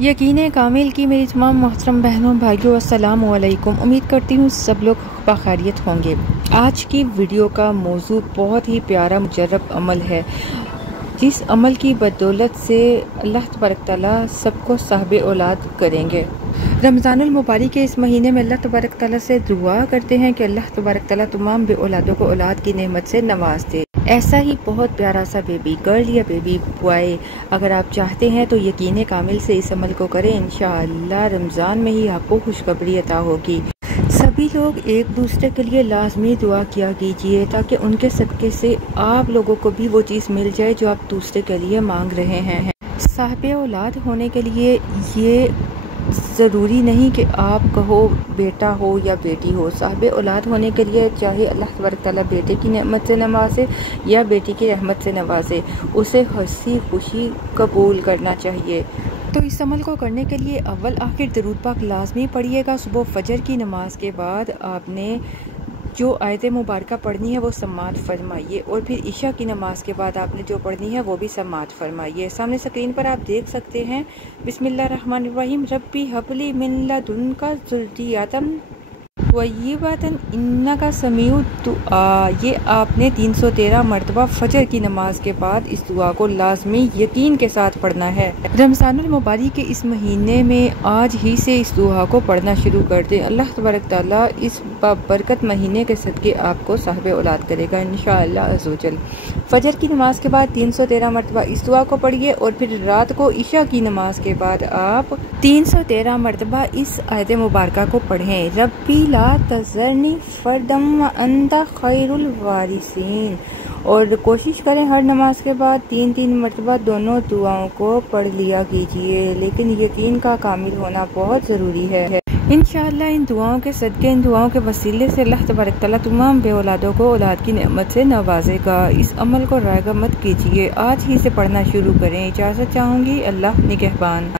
यकीन कामिल की मेरी तमाम मोहतरम बहनों भाइयों अस्सलाम वालेकुम। उम्मीद करती हूँ सब लोग बखैरियत होंगे। आज की वीडियो का मौजू बहुत ही प्यारा मुजर्रब अमल है, जिस अमल की बदौलत से अल्लाह तबारक तआला सबको साहिब औलाद करेंगे। रमज़ानुल मुबारक के इस महीने में अल्लाह तबारक तआला से दुआ करते हैं कि अल्लाह तबारक तआला तमाम बे औलादों को औलाद की नेमत से नवाज दे। ऐसा ही बहुत प्यारा सा बेबी गर्ल या बेबी बॉय अगर आप चाहते हैं तो यकीन कामिल से इस अमल को करें। इंशाअल्लाह रमज़ान में ही आपको खुशखबरी अता होगी। सभी लोग एक दूसरे के लिए लाजमी दुआ किया कीजिए ताकि उनके सदक़े से आप लोगों को भी वो चीज़ मिल जाए जो आप दूसरे के लिए मांग रहे हैं। साहिब औलाद होने के लिए ये ज़रूरी नहीं कि आप कहो बेटा हो या बेटी हो। साहिब औलाद होने के लिए चाहे अल्लाह तबारक तआला बेटे की नेमत से नवाजे या बेटी की रहमत से नवाजे, उसे हंसी खुशी कबूल करना चाहिए। तो इस अमल को करने के लिए अव्वल आखिर दरूद पाक लाजमी पढ़िएगा। सुबह फजर की नमाज के बाद आपने जो आयत मुबारक पढ़नी है वो समात फरमाइए, और फिर इशा की नमाज के बाद आपने जो पढ़नी है वो भी समात फरमाइए। सामने स्क्रीन पर आप देख सकते हैं बिस्मिल्लाहिर्रहमानिर्रहीम रब्बी हबली मिन लदुनका ज़ुर्रियतन तय्यिबतन इन्नका समीउ दुआ। ये आपने 313 मरतबा फजर की नमाज के बाद इस दुआ को लाजमी यकीन के साथ पढ़ना है। रमज़ानुल मुबारक के इस महीने में आज ही से इस दुआ को पढ़ना शुरू कर दें। अल्लाह तबारक तआला इस बरकत महीने के सदके आपको साहिब औलाद करेगा इंशाअल्लाह अज़्ज़वजल। फजर की नमाज के बाद 313 मरतबा इस दुआ को पढ़िए, और फिर रात को इशा की नमाज के बाद आप 313 मरतबा इस आयत मुबारक को पढ़ें। रब्बी ला तज़रनी फर्दम व अंता खैरुल वारिसीन। और कोशिश करें हर नमाज के बाद 3-3 मरतबा दोनों दुआओं को पढ़ लिया कीजिए, लेकिन यकीन का कामिल होना बहुत ज़रूरी है। इंशाअल्लाह इन दुआओं के सदके, इन दुआओं के वसीले से अल्लाह तबारक तआला तमाम बे औलादों को औलाद की नेमत से नवाजेगा। इस अमल को रायगा मत कीजिए, आज ही से पढ़ना शुरू करें। इजाज़त चाहूँगी। अल्लाह निगहबान।